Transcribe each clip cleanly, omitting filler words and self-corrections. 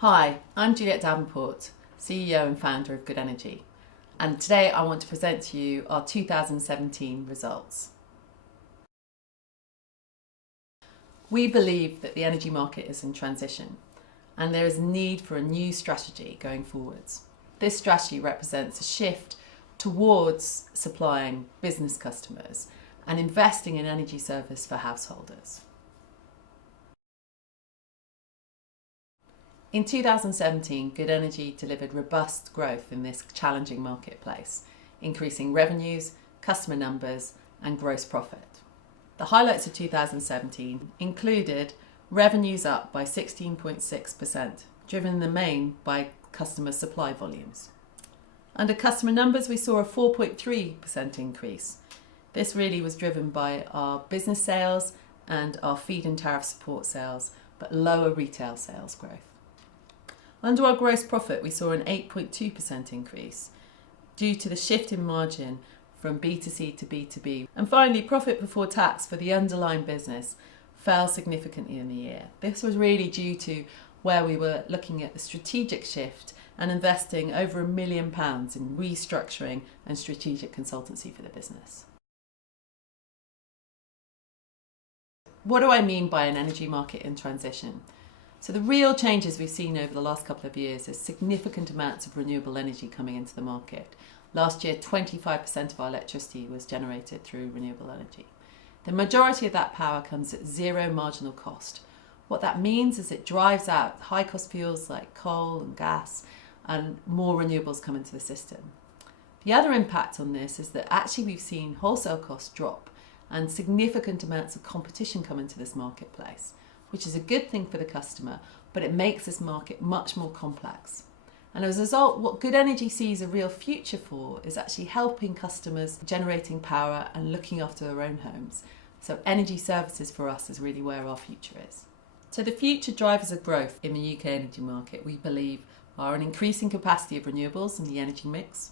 Hi, I'm Juliet Davenport, CEO and founder of Good Energy, and today I want to present to you our 2017 results. We believe that the energy market is in transition and there is a need for a new strategy going forwards. This strategy represents a shift towards supplying business customers and investing in energy service for householders. In 2017, Good Energy delivered robust growth in this challenging marketplace, increasing revenues, customer numbers and gross profit. The highlights of 2017 included revenues up by 16.6%, driven in the main by customer supply volumes. Under customer numbers, we saw a 4.3% increase. This really was driven by our business sales and our feed-in tariff support sales, but lower retail sales growth. Under our gross profit, we saw an 8.2% increase due to the shift in margin from B2C to B2B. And finally, profit before tax for the underlying business fell significantly in the year. This was really due to where we were looking at the strategic shift and investing over £1 million in restructuring and strategic consultancy for the business. What do I mean by an energy market in transition? So the real changes we've seen over the last couple of years is significant amounts of renewable energy coming into the market. Last year, 25% of our electricity was generated through renewable energy. The majority of that power comes at zero marginal cost. What that means is it drives out high-cost fuels like coal and gas, and more renewables come into the system. The other impact on this is that actually we've seen wholesale costs drop and significant amounts of competition come into this marketplace, which is a good thing for the customer, but it makes this market much more complex. And as a result, what Good Energy sees a real future for is actually helping customers generating power and looking after their own homes. So energy services for us is really where our future is. So the future drivers of growth in the UK energy market, we believe, are an increasing capacity of renewables in the energy mix,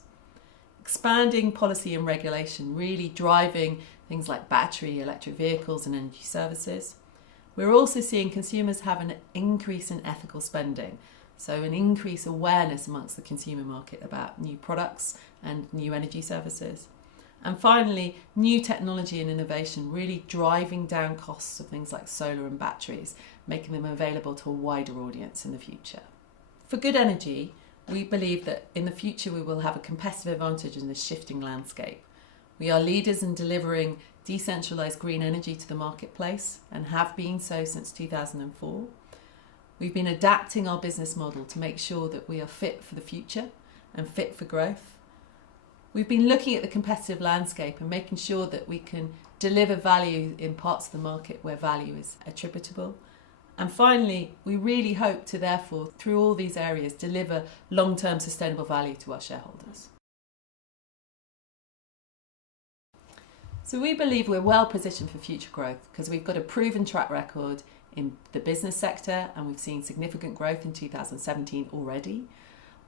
expanding policy and regulation, really driving things like battery, electric vehicles and energy services. We're also seeing consumers have an increase in ethical spending, so an increased awareness amongst the consumer market about new products and new energy services. And finally, new technology and innovation really driving down costs of things like solar and batteries, making them available to a wider audience in the future. For Good Energy, we believe that in the future we will have a competitive advantage in this shifting landscape. We are leaders in delivering decentralised green energy to the marketplace and have been so since 2004. We've been adapting our business model to make sure that we are fit for the future and fit for growth. We've been looking at the competitive landscape and making sure that we can deliver value in parts of the market where value is attributable. And finally, we really hope to therefore, through all these areas, deliver long-term sustainable value to our shareholders. So we believe we're well positioned for future growth because we've got a proven track record in the business sector and we've seen significant growth in 2017 already.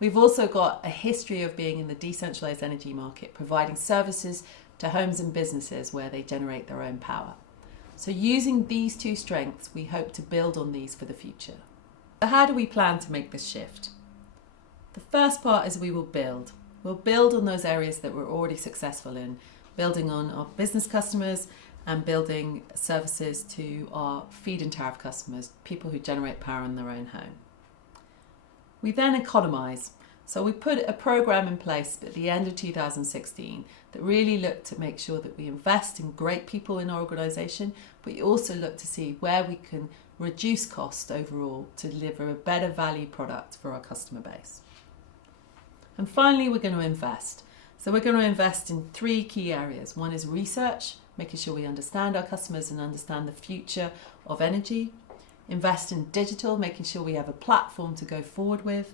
We've also got a history of being in the decentralised energy market, providing services to homes and businesses where they generate their own power. So using these two strengths, we hope to build on these for the future. So how do we plan to make this shift? The first part is we will build. We'll build on those areas that we're already successful in, building on our business customers and building services to our feed-in tariff customers, people who generate power in their own home. We then economise. So we put a programme in place at the end of 2016 that really looked to make sure that we invest in great people in our organisation, but we also look to see where we can reduce cost overall to deliver a better value product for our customer base. And finally, we're going to invest. So we're going to invest in three key areas. One is research, making sure we understand our customers and understand the future of energy. Invest in digital, making sure we have a platform to go forward with.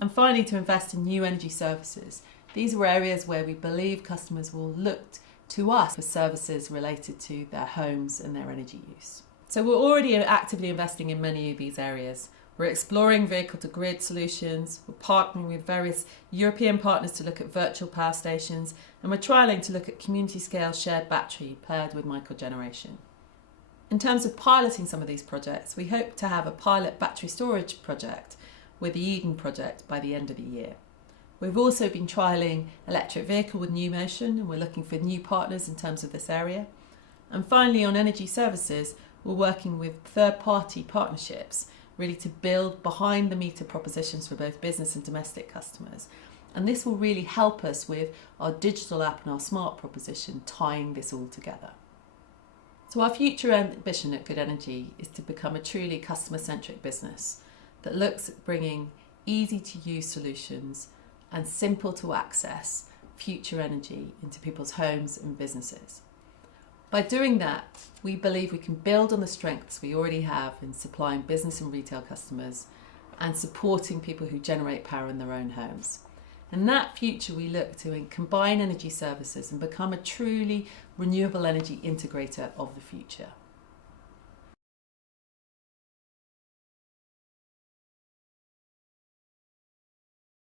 And finally, to invest in new energy services. These are areas where we believe customers will look to us for services related to their homes and their energy use. So we're already actively investing in many of these areas. We're exploring vehicle-to-grid solutions, we're partnering with various European partners to look at virtual power stations, and we're trialling to look at community-scale shared battery paired with microgeneration. In terms of piloting some of these projects, we hope to have a pilot battery storage project with the Eden project by the end of the year. We've also been trialling electric vehicle with NewMotion, and we're looking for new partners in terms of this area. And finally, on energy services, we're working with third-party partnerships really to build behind-the-meter propositions for both business and domestic customers. And this will really help us with our digital app and our smart proposition, tying this all together. So our future ambition at Good Energy is to become a truly customer-centric business that looks at bringing easy-to-use solutions and simple to access future energy into people's homes and businesses. By doing that, we believe we can build on the strengths we already have in supplying business and retail customers and supporting people who generate power in their own homes. In that future, we look to combine energy services and become a truly renewable energy integrator of the future.